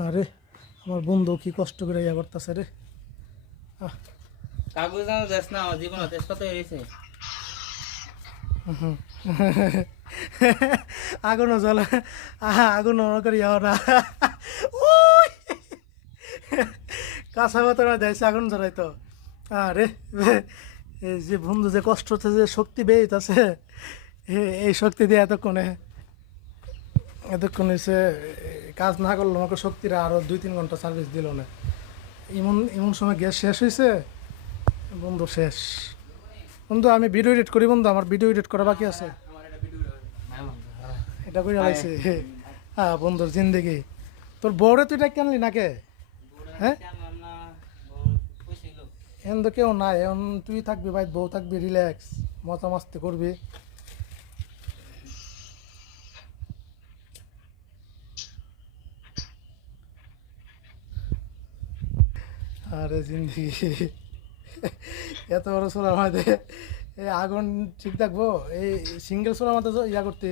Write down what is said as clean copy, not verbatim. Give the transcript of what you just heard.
আরে আমার বন্ধু কি কষ্ট করে ইয়া করতেছে রে। কাগজ জানো যাস না আমার জীবন হতে কত হয়েছে। আগুনও জ্বলে, আগুন মনে করি ইয়া না। ওই কাঁচা পাতা দিয়েছে আগুন জ্বলাই তো। আরে এই যে বন্ধু যে কষ্ট হচ্ছে, যে শক্তি বেরিয়েছে, এই শক্তি দিয়ে এতক্ষণ হয়েছে কাজ না করলো, আমাকে শক্তিরা আরও 2-3 ঘন্টা সার্ভিস দিল না। এমন এমন সময় গ্যাস শেষ হয়েছে বন্ধু, শেষ। বন্ধু আমি ভিডিও এডিট করি বন্ধু, আমার ভিডিও এডিট করা বাকি আছে। এটা করে লাগছে হ্যাঁ বন্ধুর জিন্দেগি। তোর বউরে তুই এটা কেনলি নাকে? হ্যাঁ এখন তো কেউ নাই, এখন তুই থাকবি ভাই, বউ থাকবি, রিল্যাক্স মজা মাস্তি করবি। আরে জিন্দেগি এত বড় চোলার মধ্যে এই আগুন ঠিক থাকবো? এই সিঙ্গেল চোলার মধ্যে ইয়া করতে।